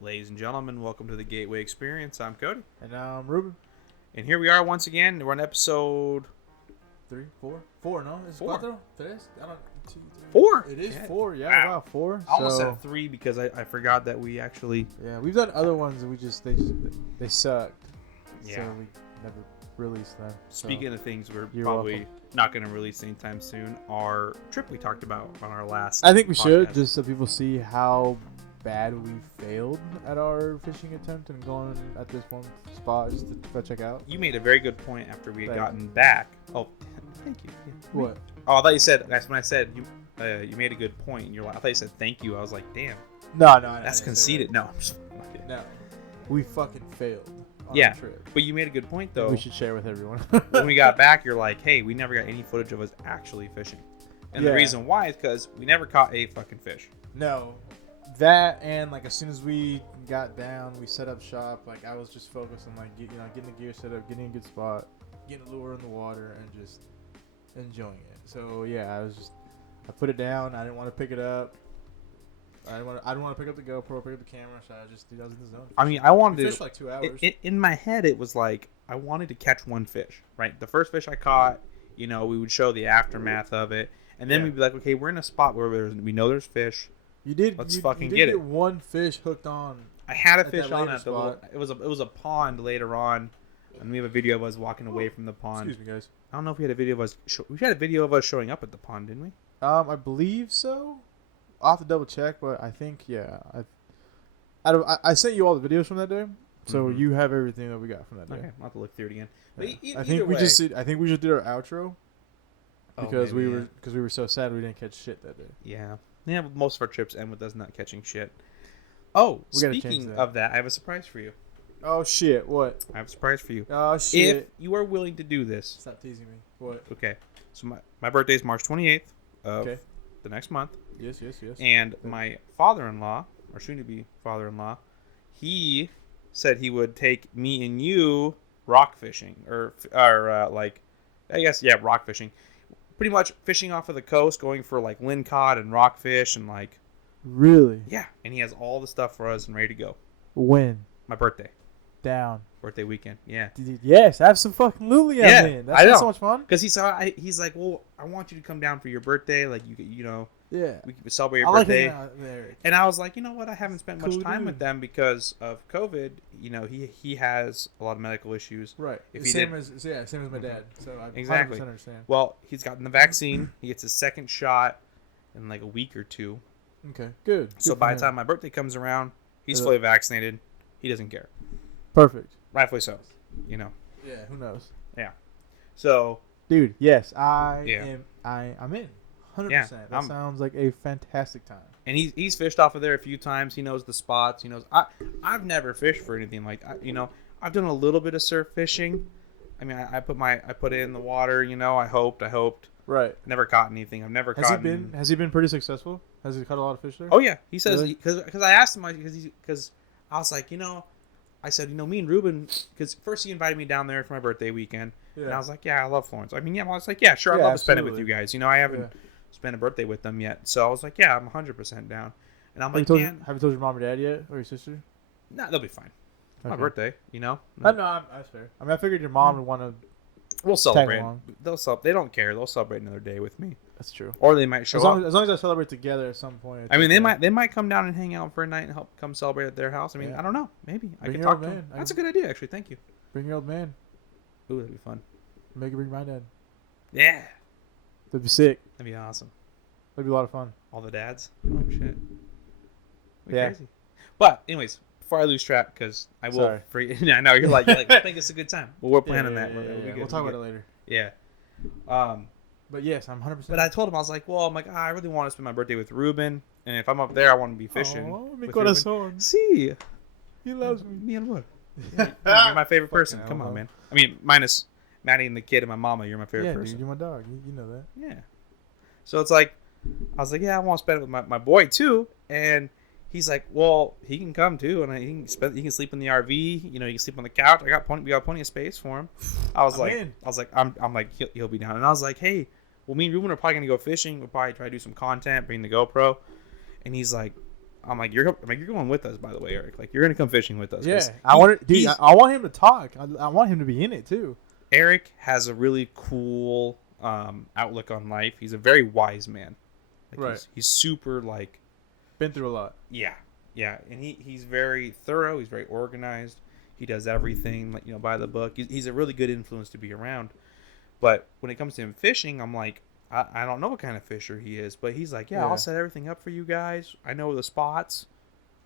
Ladies and gentlemen, welcome to the Gateway Experience. I'm Cody. And I'm Ruben. And here we are once again. We're on episode... 3, 4? 4, no? Is it 4. 4? Tres? I don't... 2, 3. 4? It is Yeah. 4, yeah. Wow. Wow, 4. I almost said 3 because I forgot that we actually... Yeah, we've done other ones and they sucked. Yeah. So we never released them. Speaking of things we're You're probably welcome. not going to release anytime soon, our trip we talked about on our last I think we podcast. should, just so people see how bad we failed at our fishing attempt and going at this one spot just to go check out. You made a very good point after we had Thank gotten back. Oh, thank you. Yeah. What? Oh, I thought you said... That's when I said you made a good point. And you're like, I thought you said thank you. I was like, damn. No, That's conceited. No, I'm just fucking... No. We fucking failed on Yeah. the trip. But you made a good point, though. We should share with everyone. When we got back, you're like, hey, we never got any footage of us actually fishing. And the Yeah. reason why is because we never caught a fucking fish. No, that and like as soon as we got down, we set up shop. Like I was just focused on like getting the gear set up, getting a good spot, getting a lure in the water, and just enjoying it. So yeah, I put it down. I didn't want to pick it up. I didn't want to pick up the GoPro, pick up the camera. So I was in the zone. I mean, I wanted We to... fished for like 2 hours. In my head, it was like, I wanted to catch one fish, right? The first fish I caught, we would show the aftermath of it. And then Yeah. we'd be like, okay, we're in a spot where we know there's fish. You did. Let's you fucking did get it. one fish hooked on. I had a At fish that on later at the little, spot. it was a pond later on. And we have a video of us walking away from the pond. Excuse me, guys. I don't know if we had a video of us... we had a video of us showing up at the pond, didn't we? I believe so. I'll have to double check, but I think yeah. I sent you all the videos from that day, so Mhm. you have everything that we got from that day. Okay, I'll have to look through it again. But Yeah. either I think we way- just did. I think we just did our outro Oh, because maybe, we were so sad we didn't catch shit that day. Yeah. Yeah, but most of our trips end with us not catching shit. Oh, We gotta change speaking that. of that, I have a surprise for you. Oh shit! What? I have a surprise for you. Oh If shit! you are willing to do this, Stop teasing me. What? okay. So my birthday is March 28th of Okay. the next month, Yes. and my father-in-law, or soon-to-be father-in-law, he said he would take me and you rock fishing, or like, I guess rock fishing. Pretty much fishing off of the coast, going for like lingcod and rockfish and like. Really? Yeah, and he has all the stuff for us and ready to go. When? My birthday Down. weekend. Yeah, Yes. Have some fucking Luli Yeah, in. That I sounds know. so much fun. because he's like, well, I want you to come down for your birthday. Like you know, Yeah. we can celebrate your I like birthday. hanging out there. And I was like, you know what? I haven't spent much Cool time dude. with them because of COVID. You know, he has a lot of medical issues. Right. If he same did- as my dad. So I Exactly. 100% understand. Well, he's gotten the vaccine. He gets his second shot in like a week or two. Okay. Good. So Good by for the him. time my birthday comes around, he's Yeah. fully vaccinated. He doesn't care. Perfect. Rightfully so. You know. Yeah. Who knows? So Dude, yes, Yeah. I'm in. 100%. Yeah, That I'm- sounds like a fantastic time. and he's fished off of there a few times. He knows the spots. He knows I've never fished for anything like I've done a little bit of surf fishing. I mean, I put it in the water. I hoped. Right. Never caught anything. I've never Has caught. he been pretty successful? Has he caught a lot of fish there? Oh yeah, he says Really? because I asked him because I was like I said me and Ruben, because first he invited me down there for my birthday weekend. Yeah. And I was like, yeah, I love Florence. I mean, I was like, yeah, sure, I'd Yeah, love to spend it with absolutely. you guys. I haven't Yeah. spent a birthday with them yet. So I was like, yeah, I'm 100% down. And I'm Have you like, told, man, have you told your mom or dad yet? Or your sister? nah, they'll be fine. It's my Okay. birthday, No, that's fair. I mean, I figured your mom would want to. We'll celebrate. along. They don't care. They'll celebrate another day with me. That's true. Or they might show As up. long as I celebrate together at some point. it's I mean, okay. they might come down and hang out for a night and help come celebrate at their house. I mean, Yeah. I don't know. Maybe I Bring could your talk old to man. them. That's a good idea, actually. Thank you. Bring your old man. Ooh, that'd be fun. Make it bring my dad. Yeah, That'd be sick. that'd be awesome. That'd be a lot of fun. All the dads. Oh shit. That'd be Yeah. Crazy. But anyways, before I lose track, because I will. Sorry. I know you're like I think it's a good time. Well, we're planning that. We'll talk about it later. Yeah. But yes, I'm 100%. But I told him I was like, well, I really want to spend my birthday with Ruben, and if I'm up there, I want to be fishing. Oh, mi with corazón. See, He loves me. me and what? You're my favorite person. Fucking Come hell, on, bro. man. I mean, minus Maddie and the kid and my mama. You're my favorite Yeah, person. dude, you're my dog. You know that. Yeah. So it's like, I was like, yeah, I want to spend it with my boy too. And he's like, well, he can come too, and he can sleep in the RV. He can sleep on the couch. We got plenty of space for him. I'm like, he'll be down. And I was like, hey, well, me and Ruben are probably gonna go fishing. We'll probably try to do some content, bring the GoPro. And he's like, I'm like, you're going with us, by the way, Eric. Like, you're gonna come fishing with us. Yeah, I want him to talk. I want him to be in it too. Eric has a really cool outlook on life. He's a very wise man. Like, Right. He's super like. Been through a lot. Yeah, and he's very thorough. He's very organized. He does everything like by the book. He's a really good influence to be around. But when it comes to him fishing, I'm like, I don't know what kind of fisher he is, but he's like, I'll set everything up for you guys. I know the spots.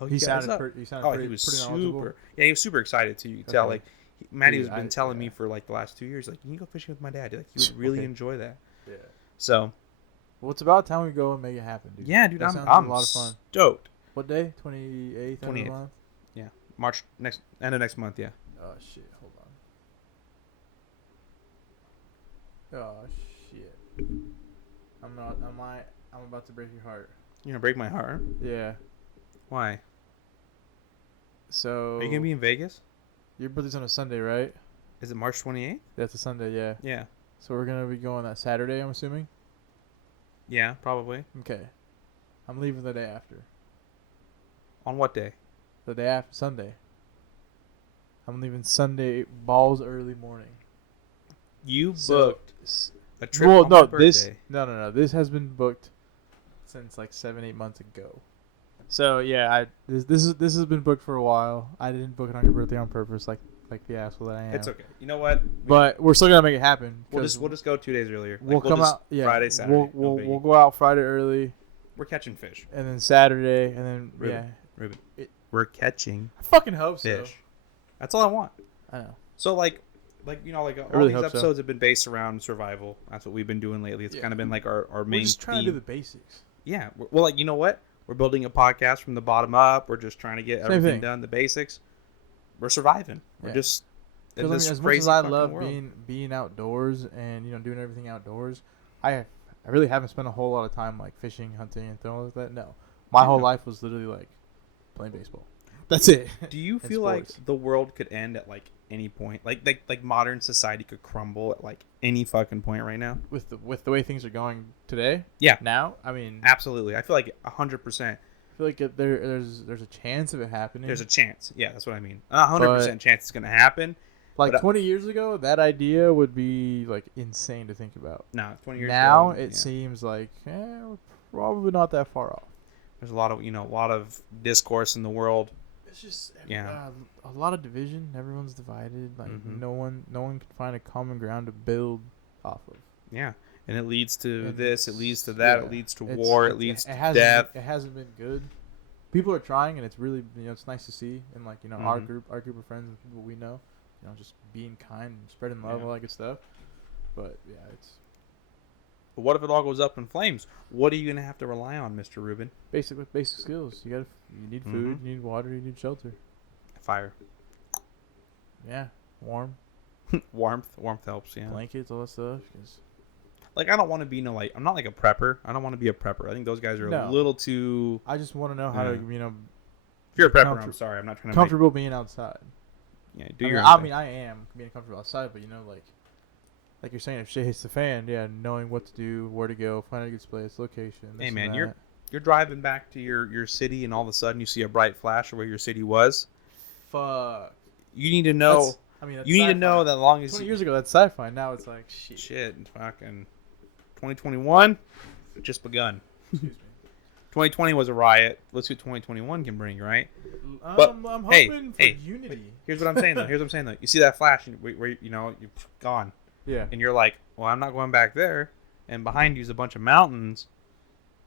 He sounded pretty he was pretty super. knowledgeable. Yeah, he was super excited too. You could tell, like, Maddie Dude, has been telling me for like the last 2 years, like, you can go fishing with my dad. Like, you would really enjoy that. Yeah. So. Well, it's about time we go and make it happen, dude. Yeah, dude, that I'm a lot of fun. stoked. What day? 28th. 28th. Month? Yeah, March end of next month. Yeah. Oh shit! Hold on. Oh shit! I'm about to break your heart. You're gonna break my heart. Yeah. Why? So. Are you gonna be in Vegas? Your birthday's on a Sunday, right? Is it March 28th? That's a Sunday, yeah. Yeah. So we're gonna be going that Saturday, I'm assuming. Yeah, probably. Okay. I'm leaving the day after. On what day? The day after Sunday. I'm leaving Sunday balls early morning. You booked a trip well, on no, my birthday. No. This has been booked since like 7-8 months ago. So yeah, this has been booked for a while. I didn't book it on your birthday on purpose, like the asshole that I am. It's okay. You know what? But we're still gonna make it happen. We'll just go 2 days earlier. We'll come out. Yeah. Friday, Saturday. We'll go out Friday early. We're catching fish. And then Saturday, and then Ruben. We're catching. I fucking hope fish. So. That's all I want. I know. So like all really these episodes have been based around survival. That's what we've been doing lately. It's kind of been like our main. We're just trying to do the basics. Yeah. Well, like, you know what? We're building a podcast from the bottom up. We're just trying to get everything done. The basics. We're surviving. We're just. In this as much crazy as I fucking love world. being outdoors and doing everything outdoors, I really haven't spent a whole lot of time like fishing, hunting, and throwing like that. No, my whole life was literally like playing baseball. That's it. Do you feel like the world could end at like any point? Like modern society could crumble at like any fucking point right now? With the way things are going today? Yeah. Now? I mean, absolutely. I feel like 100%. I feel like there's a chance of it happening. There's a chance. Yeah, that's what I mean. 100% chance it's going to happen. Like 20 years ago, that idea would be like insane to think about. No, 20 years now ago. It seems like we're probably not that far off. There's a lot of discourse in the world. It's just a lot of division. Everyone's divided. Like no one can find a common ground to build off of. Yeah, and it leads to this. It leads to that. It leads to war. It leads to death. It hasn't been good. People are trying, and it's really it's nice to see. And like our group of friends and people we know, just being kind and spreading love, all that good stuff. But yeah, it's. But what if it all goes up in flames? What are you gonna have to rely on, Mr. Ruben? Basic skills. You need food. You need water. You need shelter. Fire. Yeah, warm. warmth helps. Yeah. Blankets, all that stuff. Like, I don't want to be I'm not like a prepper. I don't want to be a prepper. I think those guys are a little too. I just want to know how to If you're a prepper, I'm sorry. I'm not trying to. Comfortable being outside. Yeah, I am being comfortable outside, but like you're saying, if shit hits the fan, knowing what to do, where to go, find a good place, location. Hey man, you're driving back to your city, and all of a sudden you see a bright flash of where your city was. Fuck. You need to know. That's you need to know that long as 20 years ago, that's sci-fi. Now it's like shit. Shit, fucking 2021 just begun. Excuse me. 2020 was a riot. Let's see what 2021 can bring, right? But I'm hoping for unity. Here's what I'm saying though. You see that flash where you're gone. Yeah. And you're like, well, I'm not going back there. And behind you is a bunch of mountains.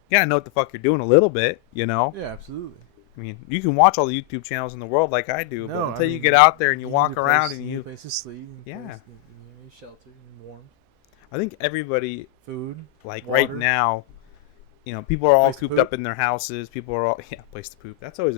You gotta know what the fuck you're doing a little bit, Yeah, absolutely. I mean, you can watch all the YouTube channels in the world like I do, but until you get out there and you walk around and you need a place to sleep, you need shelter, and warmth. I think everybody, food, like water. right now, people are all place cooped up in their houses. People are all place to poop. That's always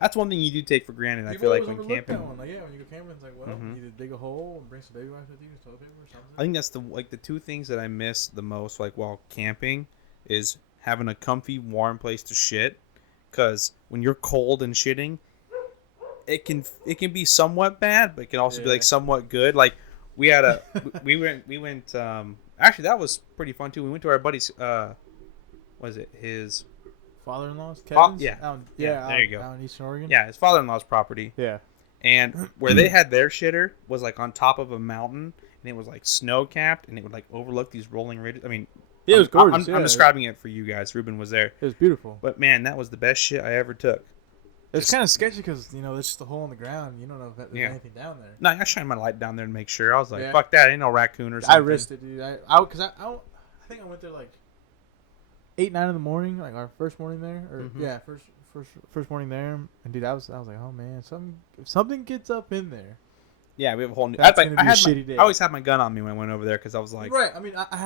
that's one thing you do take for granted. I feel like when camping. That one. Like, when you go camping, it's like, well, you either dig a hole and bring some baby wipes with you, toilet paper, or something. I think that's the two things that I miss the most, like while camping, is having a comfy, warm place to shit. Because when you're cold and shitting, it can be somewhat bad, but it can also be like somewhat good. Like we had we went. Actually, that was pretty fun too. We went to our buddy's. Was it his father-in-law's? Kevin's? Yeah. Out, There you go. Out in Eastern Oregon? Yeah, his father-in-law's property. Yeah. And where they had their shitter was like on top of a mountain, and it was like snow capped, and it would like overlook these rolling ridges. I mean, Yeah, it was gorgeous. I'm describing it for you guys. Ruben was there. It was beautiful. But man, that was the best shit I ever took. It's kind of sketchy because, there's just a hole in the ground. You don't know if there's anything down there. No, I shined my light down there to make sure. I was like, Yeah. fuck that. Ain't no raccoon or something. I risked it, dude. I think I went there like 8, 9 in the morning, like our first morning there. Or first morning there. And dude, I was like, oh man, if something gets up in there. Yeah, we have a whole new. That's gonna be a shitty day. I always had my gun on me when I went over there because I was like, right. I mean, I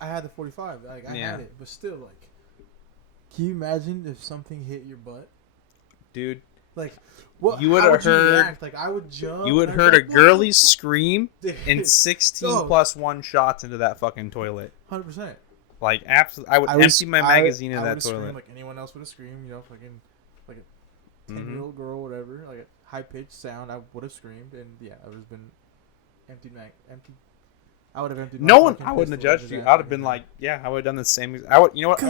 had the 45. Like I had it, but still, like, can you imagine if something hit your butt? Dude, like, what? You would have heard. Like, I would jump. You would have heard a girly scream and 16 plus 1 shots into that fucking toilet. 100%. Like, absolutely, I would empty my magazine in that toilet. Like anyone else would have screamed. Fucking like a 10-year-old girl, whatever. Like a high pitched sound, I would have screamed, and yeah, I would have been empty. I would have emptied. No one. I wouldn't have judged you. I would have been like, yeah, I would have done the same. I would. You know what?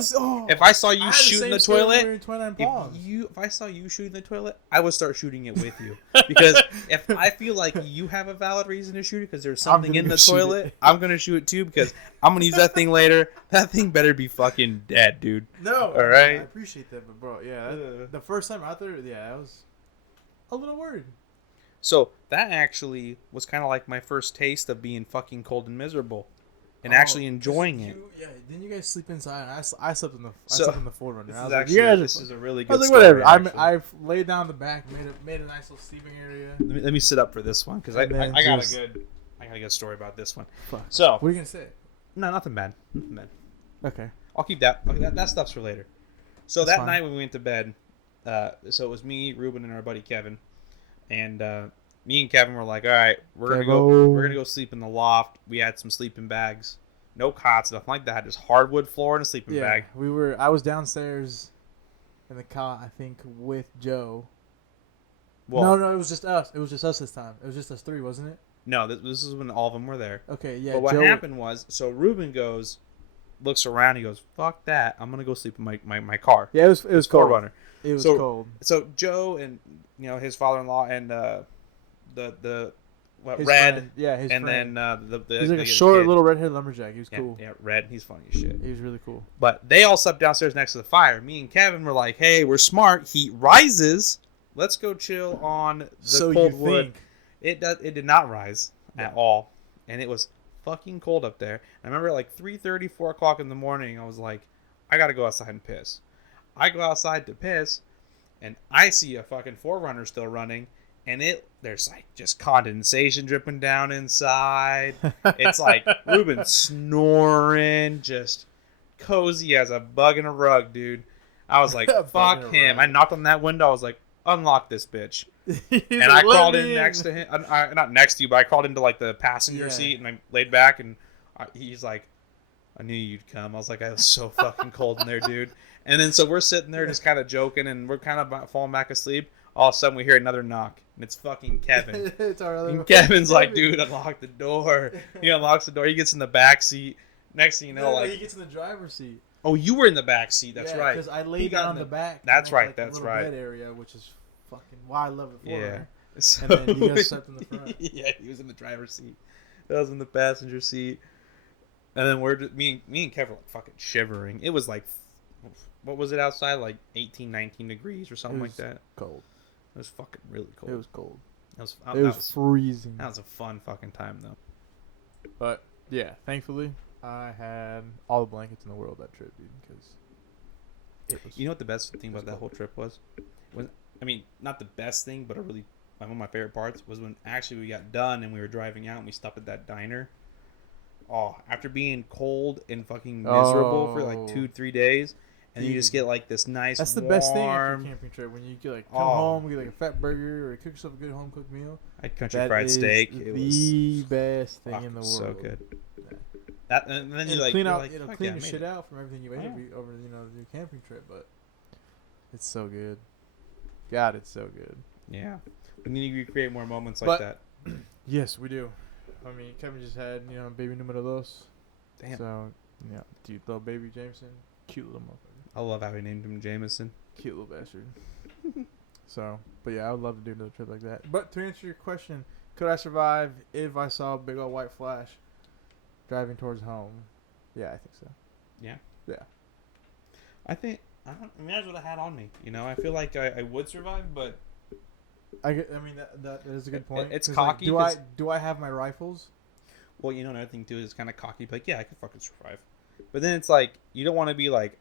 If I saw you shooting the toilet, if I saw you shooting the toilet, I would start shooting it with you. Because if I feel like you have a valid reason to shoot it because there's something in the toilet, I'm gonna shoot it too because I'm gonna use that thing later. That thing better be fucking dead, dude. No. All right. I appreciate that, but bro, yeah, the first time out there, yeah, I was a little worried. So that actually was kind of like my first taste of being fucking cold and miserable, and actually enjoying it. Yeah, didn't you guys sleep inside? I slept in the Forerunner. This is a really good. I was like, story, whatever. I laid down the back, made a nice little sleeping area. Let me sit up for this one because I got a good story about this one. Fuck. So what are you gonna say? No, nothing bad. Nothing bad. Okay. I'll keep that. That stuff's for later. So that's that night when we went to bed, so it was me, Ruben, and our buddy Kevin. And me and Kevin were like, all right, we're gonna go sleep in the loft. We had some sleeping bags, no cots, nothing like that, just hardwood floor and a sleeping bag. I was downstairs in the cot, I think, with Joe. Well, no, it was just us. It was just us this time. It was just us 3, wasn't it? No, this is when all of them were there. Okay, yeah. But what happened was, so Ruben looks around, he goes, fuck that, I'm gonna go sleep in my car. Yeah, it was cold. Runner. It was cold. So Joe and his father-in-law and Red, friend. Yeah, his and friend. then he's like a short little redheaded lumberjack. He was cool. Yeah, Red. He's funny as shit. He was really cool. But they all slept downstairs next to the fire. Me and Kevin were like, "Hey, we're smart. Heat rises. Let's go chill on the cold wood." It did not rise at all, and it was fucking cold up there. I remember at like 3:30, 4 o'clock in the morning, I was like, "I gotta go outside and piss." I go outside to piss, and I see a fucking Forerunner still running, and there's like just condensation dripping down inside. It's like Ruben snoring, just cozy as a bug in a rug, dude. I was like, fuck him. I knocked on that window. I was like, unlock this bitch. And I crawled in next to him. Not next to you, but I crawled into like the passenger seat, and I laid back, and he's like, I knew you'd come. I was like, I was so fucking cold in there, dude. And then so we're sitting there just kind of joking, and we're kind of falling back asleep. All of a sudden we hear another knock, and it's fucking Kevin. And Kevin's like, dude, unlock the door. He unlocks the door. He gets in the back seat. Next thing you know, he gets in the driver's seat. Oh, you were in the back seat. That's right. Because I laid down on the back. That's right. Like that's the right. Bed area, which is fucking why I love it. Yeah. So, and then you guys slept in the front. Yeah, he was in the driver's seat. I was in the passenger seat. And then me and Kevin were like fucking shivering. It was like, what was it outside? Like 18, 19 degrees or something like that. Cold. It was fucking really cold. It was cold. It was freezing. That was a fun fucking time though. But yeah, thankfully I had all the blankets in the world that trip, dude. Because you know what the best thing about that whole trip was? I mean, not the best thing, but one of my favorite parts was when actually we got done and we were driving out and we stopped at that diner. Oh, after being cold and fucking miserable for like 2-3 days, and you just get like this nice. That's the best thing after a camping trip, when you get like come home, get like a fat burger, or cook yourself a good home cooked meal. I had country fried steak. It was the best thing in the world. So good. That and then you like clean your shit out from everything you ate over your camping trip, but it's so good. God, it's so good. Yeah, we need to recreate more moments like that. Yes, we do. I mean, Kevin just had baby numero dos. Damn. So yeah, dude, little baby Jameson, cute little motherfucker. I love how he named him Jameson. Cute little bastard. So, but yeah, I would love to do another trip like that. But to answer your question, could I survive if I saw a big old white flash driving towards home? Yeah, I think so. Yeah. Yeah. I think I mean that's what I had on me. You know, I feel like I would survive, but I mean that is a good point. It's 'Cause, cocky. Like, do I have my rifles? Well, you know, another thing too is kind of cocky. Like, yeah, I could fucking survive. But then it's like you don't want to be like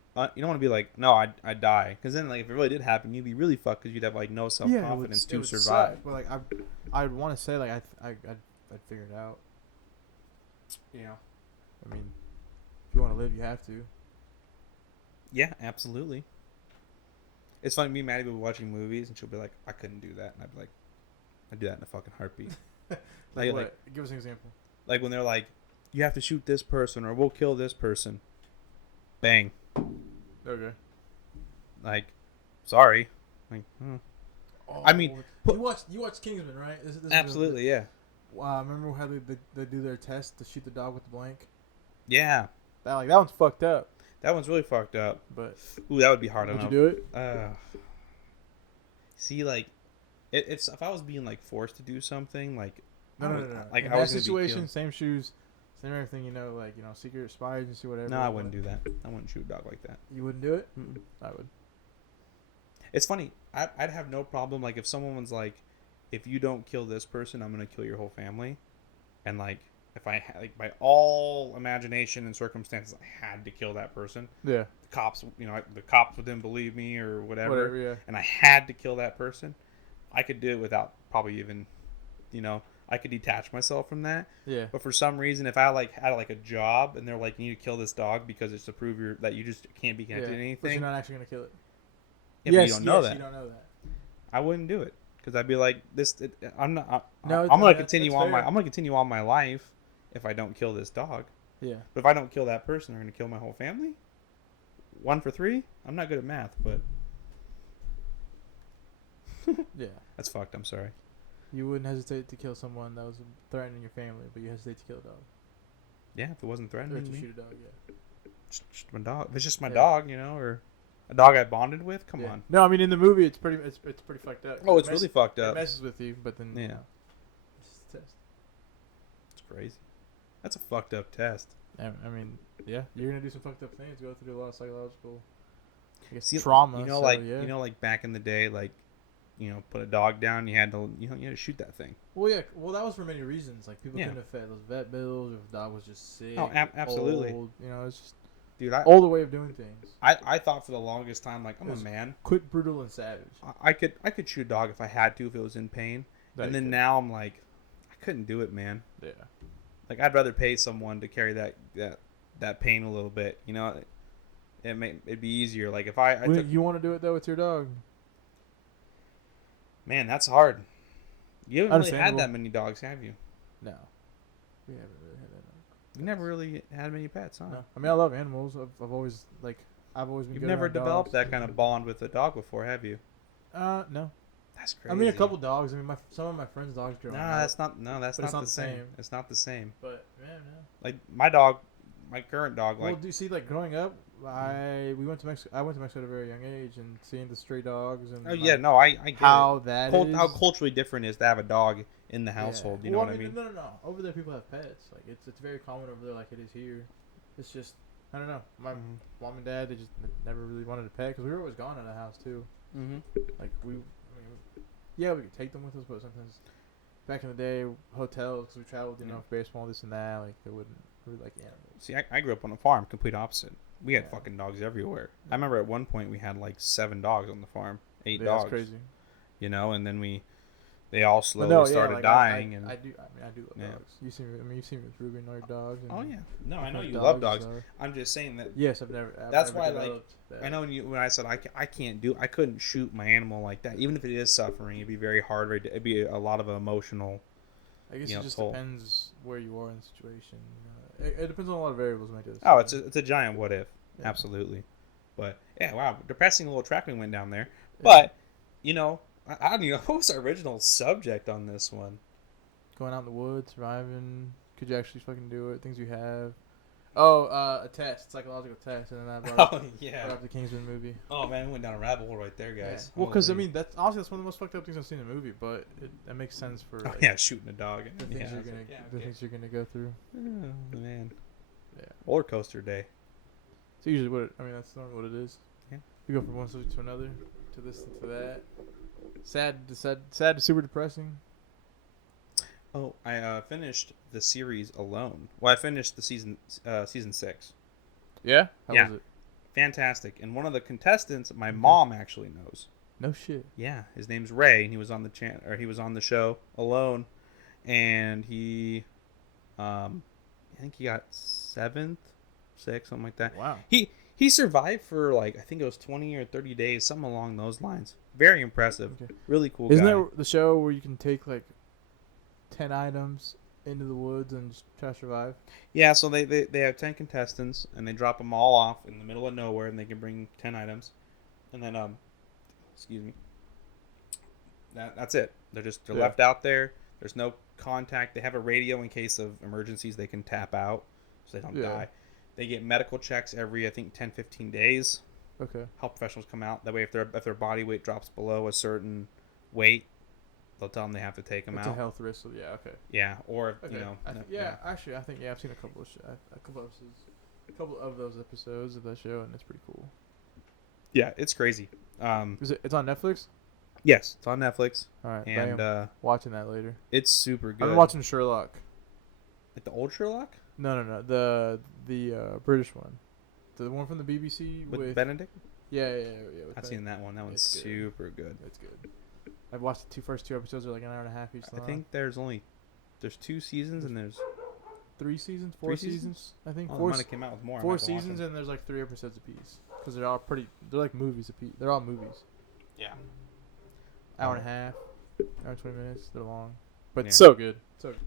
no, I'd die, because then like if it really did happen, you'd be really fucked because you'd have like no self confidence to survive. Suck, but like I'd want to say like I'd figure it out. Yeah. I mean, if you want to live, you have to. Yeah, absolutely. It's funny. Me and Maddie will be watching movies, and she'll be like, "I couldn't do that," and I'd be like, "I'd do that in a fucking heartbeat." Like what? Give us an example. Like when they're like, "You have to shoot this person, or we'll kill this person." Bang. Okay. Like, sorry. Like, Oh, I mean, you watched Kingsman, right? This absolutely, yeah. Remember how they do their test to shoot the dog with the blank? Yeah. That one's fucked up. That one's really fucked up. But ooh, that would be hard. Would you do it? See, like, if I was being like forced to do something, like, no. Like in I was that situation, same shoes, same everything. Like secret spies and see whatever. No, I wouldn't do that. I wouldn't shoot a dog like that. You wouldn't do it? Mm-mm. I would. It's funny. I'd have no problem like if someone was like, if you don't kill this person, I'm gonna kill your whole family, and like if I like by all imagination and circumstances, I had to kill that person. Yeah. The cops, the cops wouldn't believe me or whatever. Yeah. And I had to kill that person. I could do it without probably even, I could detach myself from that. Yeah. But for some reason, if I like had like a job and they're like, you need to kill this dog because it's to prove that you just can't be connected to anything. But you're not actually gonna kill it. Yeah, yes, but you don't know that. You don't know that. I wouldn't do it because I'd be like, I'm not. No, I'm gonna continue on my. I'm gonna continue on my life if I don't kill this dog. Yeah. But if I don't kill that person, they're gonna kill my whole family. 1 for 3. I'm not good at math, but. Yeah. That's fucked. I'm sorry. You wouldn't hesitate to kill someone that was threatening your family, but you hesitate to kill a dog. Yeah, if it wasn't threatening to me. shoot a dog, yeah. Just my dog. If it's just my dog, or a dog I bonded with. Come on. No, I mean in the movie, it's pretty fucked up. Oh, it's really fucked up. It messes with you, but then yeah, it's just a test. It's crazy. That's a fucked up test. I mean, yeah, you're gonna do some fucked up things. Go through a lot of psychological, See, trauma. Like back in the day, like. Put a dog down. You had to shoot that thing. Well, yeah. Well, that was for many reasons. Like people couldn't have fed those vet bills, or if the dog was just sick. Oh, absolutely. Old, it's just older way of doing things. I thought for the longest time, like I'm a man. Quick, brutal, and savage. I could shoot a dog if I had to, if it was in pain. And then now I'm like, I couldn't do it, man. Yeah. Like I'd rather pay someone to carry that pain a little bit. It'd be easier. Like if you want to do it though with your dog. Man, that's hard. You haven't really had that many dogs, have you? No. We haven't really had that many. You never really had many pets, huh? No. I mean, I love animals. I've always been You've good never around developed dogs. that kind of bond with a dog before, have you? No. That's crazy. I mean, a couple dogs. I mean, some of my friends' dogs growing up. That's not the same. It's not the same. But, man, no. Like, my dog, my current dog, like... Well, do you see, like, growing up, I went to Mexico at a very young age, and seeing the stray dogs and I get how it. that is. How culturally different it is to have a dog in the household. You know what I mean? No. Over there, people have pets. Like it's very common over there, like it is here. It's just I don't know. My mom and dad, they just never really wanted a pet because we were always gone out of the house too. Mm-hmm. Like we could take them with us, but sometimes back in the day, hotels because we traveled, baseball, this and that. Like they wouldn't really like animals. See, I grew up on a farm, complete opposite. We had fucking dogs everywhere. I remember at one point we had like 7 dogs on the farm, 8 dogs. That's crazy. And then they all slowly started dying. I do love dogs. You've seen me with Ruben or dogs. Oh yeah, no, I know you love dogs. I'm just saying that. Yes, I've that's never why, like, that. I know when I said I couldn't shoot my animal like that. Even if it is suffering, it'd be very hard. It'd be a lot of emotional. I guess it just depends where you are in the situation. It depends on a lot of variables. Oh, it's a giant what if. Yeah. Absolutely. But yeah, wow, depressing little track we went down there. Yeah. But I don't know what was our original subject on this one. Going out in the woods, surviving. Could you actually fucking do it? Things you have. Oh, a test, psychological test, and then I brought Oh up, yeah. brought up the Kingsman movie. Oh man, we went down a rabbit hole right there, Yeah. guys. Well, because I Holy. mean, that's honestly that's one of the most fucked up things I've seen in a movie, but that makes sense for Oh like, yeah, shooting a dog. the things Yeah, you're it's gonna like, yeah, the okay. things you're gonna go through. Oh man. Yeah. Roller coaster day. It's usually that's normally what it is. Yeah. You go from one subject to another, to this and to that. Sad to super depressing. Oh, I finished the series alone. Well, I finished the season 6. Yeah. How Yeah. was it? Fantastic. And one of the contestants, my mom actually knows. No shit. Yeah, his name's Ray, and he was on the show alone, and he, I think he got 7th, 6th, something like that. Wow. He survived for like I think it was 20 or 30 days, something along those lines. Very impressive. Okay. Really cool Isn't guy. that the show where you can take like 10 items into the woods and just try to survive? Yeah, so they have 10 contestants, and they drop them all off in the middle of nowhere, and they can bring 10 items, and then excuse me. That's it. They're left out there. There's no contact. They have a radio in case of emergencies. They can tap out so they don't die. They get medical checks every I think 10, 15 days. Okay. Health professionals come out. That way, if their body weight drops below a certain weight, they'll tell them they have to take them It's out. a health risk. So yeah. Okay. Yeah, or Okay. you know. Actually, I think I've seen a couple of a couple of those episodes of that show, and it's pretty cool. Yeah, it's crazy. It's on Netflix. Yes, it's on Netflix, All right, and watching that later. it's super good. I've been watching Sherlock. Like the old Sherlock No, the British one, the one from the BBC with Benedict. Yeah. With I've Benedict. seen that one. That one's It's good. super good. It's good. I've watched the first two episodes. Are like an hour and a half each. I long. think there's 2 seasons and there's 3 seasons, 4 3 seasons. I think oh, 4 they might have came out with more. I 4 might have to watch seasons, them. and there's like 3 episodes apiece because they're all pretty. They're like movies apiece. They're all movies. Yeah. Hour and a half, hour and 20 minutes. They're long, but Yeah. so good. So good.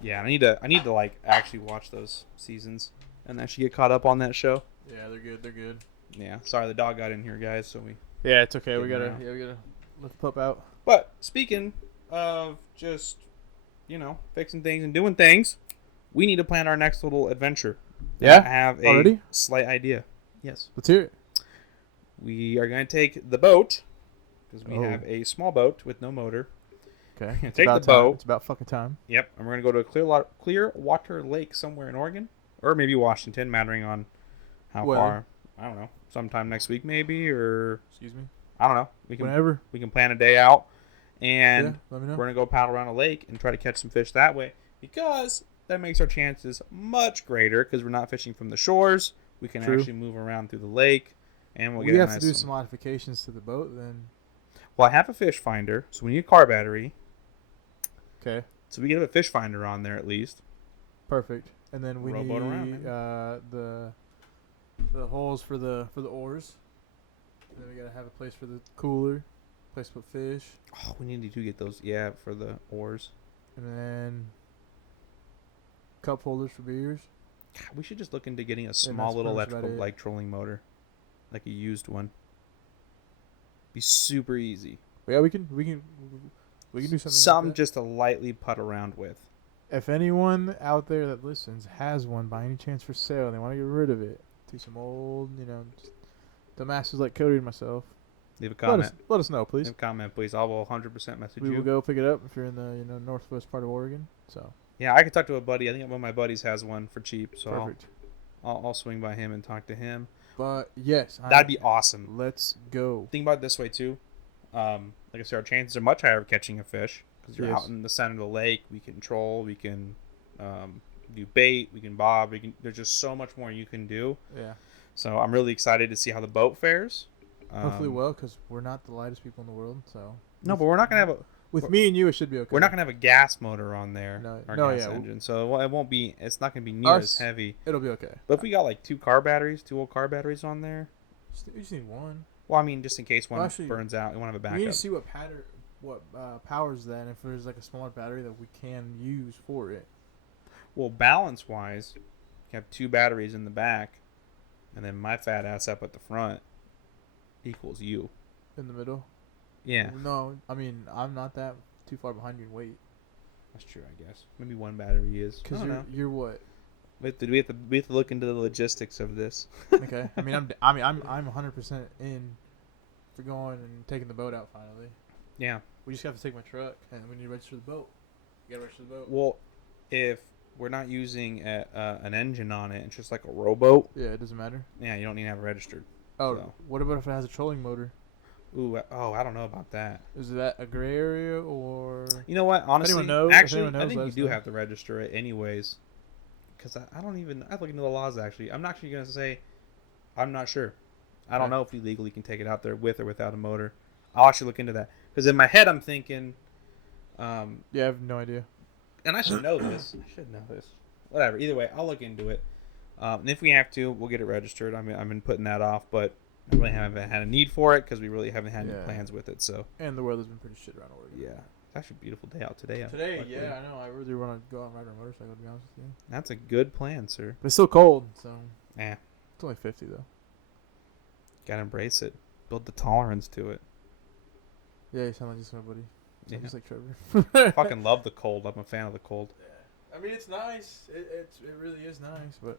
Yeah, I need to like actually watch those seasons and actually get caught up on that show. Yeah, they're good. They're good. Yeah, sorry the dog got in here, guys. So Yeah, it's okay. We Getting gotta around. let the pup out. But speaking of just fixing things and doing things, we need to plan our next little adventure. Yeah? I have a Already? slight idea. Yes, Let's hear it. we are going to take the boat because we Oh. have a small boat with no motor. Okay. It's Take about the time. boat. It's about fucking time. Yep, and we're gonna go to a clear water lake somewhere in Oregon, or maybe Washington, mattering on how Well. far. I don't know. Sometime next week, maybe, or Excuse me. I don't know. We can Whenever. plan a day out, and Yeah, let me know. we're gonna go paddle around a lake and try to catch some fish that way, because that makes our chances much greater. Because we're not fishing from the shores, we can True. actually move around through the lake, and we'll We get a have nice to do one. some modifications to the boat then. Well, I have a fish finder, so we need a car battery. Okay. So we can have a fish finder on there at least. Perfect. And then we Rowboat around, need the holes for the oars. And then we gotta have a place for the cooler, place to put fish, Oh, we need to get those. Yeah, for the oars. and then cup holders for beers. God, we should just look into getting a small that's little pretty much about electrical it. like trolling motor, like a used one. Be super easy. Yeah, we can do something. Some like that. just to lightly putt around with. If anyone out there that listens has one by any chance for sale, and they want to get rid of it to some old, just dumbasses like Cody and myself, Leave a comment. let us know, please. Leave a comment, please. I will 100% message We you. will go pick it up if you're in the northwest part of Oregon. So Yeah, I could talk to a buddy. I think one of my buddies has one for cheap, so perfect. I'll swing by him and talk to him. But yes, That'd be awesome. Let's go. Think about it this way too. Like I said, our chances are much higher of catching a fish because you're Yes. out in the center of the lake. We can troll. We can do bait. We can bob. There's just so much more you can do. Yeah. So I'm really excited to see how the boat fares. Hopefully, well, because we're not the lightest people in the world. So No, but we're not gonna have a. with me and you, it should be okay. We're not gonna have a gas motor on there. No, our no, gas yeah. engine. So it won't be. It's not gonna be near as Us- heavy. It'll be okay. But if we got like two old car batteries on there. We just need one. Well, I mean, just in case one Well, actually, burns out, you want to have a We need backup. to see what powers that, and if there's like a smaller battery that we can use for it. Well, balance wise, you have two batteries in the back, and then my fat ass up at the front equals you. In the middle. Yeah, No, I mean I'm not that too far behind you in weight. that's true. I guess maybe one battery is. I Because don't know. you're what? We have to look into the logistics of this. Okay. I mean, I'm 100% in for going and taking the boat out finally. Yeah. We just have to take my truck, and we need to register the boat. You gotta register the boat. Well, if we're not using an engine on it, it's just like a rowboat. Yeah, it doesn't matter. Yeah, you don't need to have it registered. Oh, So. what about if it has a trolling motor? Ooh, I don't know about that. Is that a gray area or? You know what? Honestly, anyone knows- if actually, anyone knows, I think let you us do know. have to register it anyways. Because I don't even. I look into the laws actually. I'm actually gonna say, I'm not sure. I don't Okay. know if you legally can take it out there with or without a motor. I'll actually look into that. Because in my head, I'm thinking, Yeah, I have no idea. and I should know this. I should know this. Whatever. Either way, I'll look into it. And if we have to, we'll get it registered. I've been putting that off, but I really haven't had a need for it because we really haven't had any Yeah. plans with it. So And the weather's been pretty shit around Oregon. yeah, it's actually a beautiful day out today. Today, luckily. yeah, I know. I really want to go out and ride my motorcycle, to be honest with you. That's a good plan, sir. But it's still cold, so Yeah, it's only 50 though. gotta embrace it. Build the tolerance to it. Yeah, you sound like just my buddy. Yeah. Just like Trevor. Fucking love the cold. I'm a fan of the cold. I mean, it's nice. It really is nice, but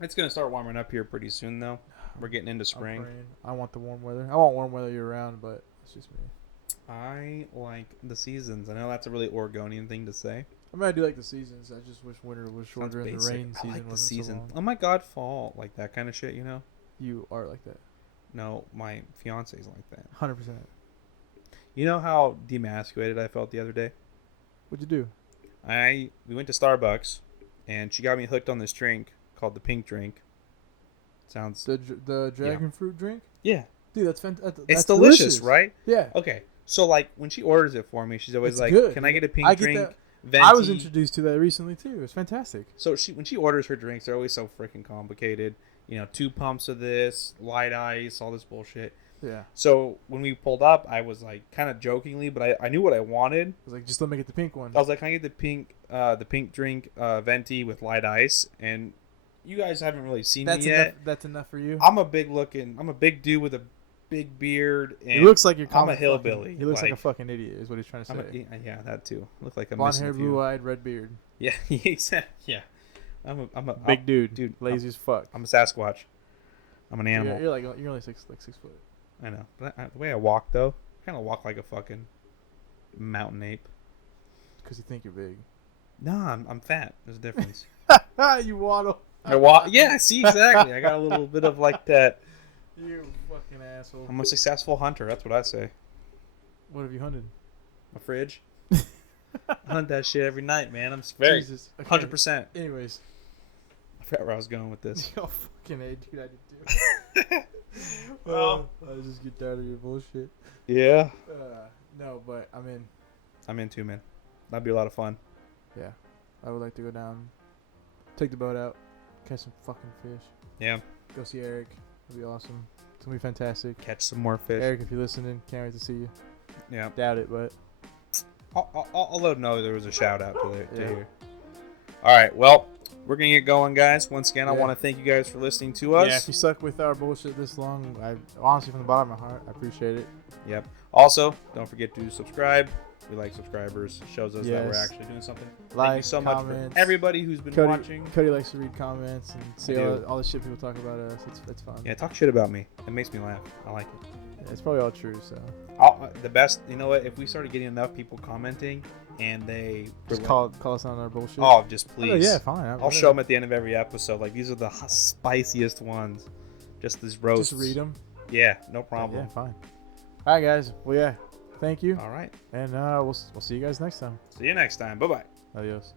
It's gonna start warming up here pretty soon, though. We're getting into I'm spring. praying. I want the warm weather. I want warm weather year round, but it's just me. I like the seasons. I know that's a really Oregonian thing to say. I mean, I do like the seasons. I just wish winter was Sounds shorter and the basic. rain I season like the wasn't season. so long. Oh my god, fall, like that kind of shit. You know? You are like that. No, my fiance's like that. 100%. You know how demasculated I felt the other day? What'd you do? We went to Starbucks, and she got me hooked on this drink called the pink drink. Sounds The dragon fruit drink? yeah. Dude, that's fantastic. It's delicious, right? Yeah. Okay, so like when she orders it for me, she's always It's like, good. "Can I get a pink I get drink?" that. Venti? I was introduced to that recently too. It's fantastic. So when she orders her drinks, they're always so freaking complicated. You know, 2 pumps of this, light ice, all this bullshit. Yeah. So when we pulled up, I was like kind of jokingly, but I knew what I wanted. I was like, just let me get the pink one. I was like, "Can I get the pink drink venti with light ice?" And you guys haven't really seen That's me enough. yet. That's enough for you. I'm a big dude with a big beard. And He looks like you're. I'm a hillbilly. He looks like a like- fucking idiot. Is what he's trying to say. yeah, that too. Look like I'm Blonde missing hair, a few. blue eyed, red beard. Yeah, exactly. Yeah, I'm a Big dude. dude. Lazy as fuck. I'm a Sasquatch. I'm an So animal. you're only 6 foot. I know. But the way I walk though, I kind of walk like a fucking mountain ape. Because you think you're big. Nah, I'm fat. There's a difference. You waddle. I walk. Yeah, see exactly. I got a little bit of like that. You fucking asshole. I'm a successful hunter. That's what I say. What have you hunted? A fridge. I hunt that shit every night, man. I'm very Jesus. Okay. 100%. Anyways. I forgot where I was going with this. Yo, fucking A, dude, I did too. Well. I just get tired of your bullshit. Yeah. No, but I mean, I'm in too, man. That'd be a lot of fun. yeah, I would like to go down, take the boat out, catch some fucking fish. Yeah. Go see Eric. It'd be awesome. It's gonna be fantastic. Catch some more fish. Eric, if you're listening, can't wait to see you. Yeah. Doubt it, but I'll let him know there was a shout out to Yeah. here. All right. Well, we're going to get going, guys. Once again, I Yeah. want to thank you guys for listening to us. yeah, if you stuck with our bullshit this long, I honestly, from the bottom of my heart, I appreciate it. Yep. Also, don't forget to subscribe. We like subscribers. Shows us that we're Yes. actually doing something. Thank you Like, so much comments. for everybody who's been watching. Cody likes to read comments and see I all, do. all the shit people talk about us. It's fun. Yeah, talk shit about me. It makes me laugh. I like it. Yeah, it's probably all true. So The best, you know what? If we started getting enough people commenting and they just were call us on our bullshit. like, oh, just Oh, please. yeah, fine. I'll show them at the end of every episode. Like, these are the spiciest ones. Just these roasts. Just read them. Yeah, no problem. Yeah, fine. All right, guys. Well, yeah. Thank you. All right. And we'll see you guys next time. See you next time. Bye-bye. Adios.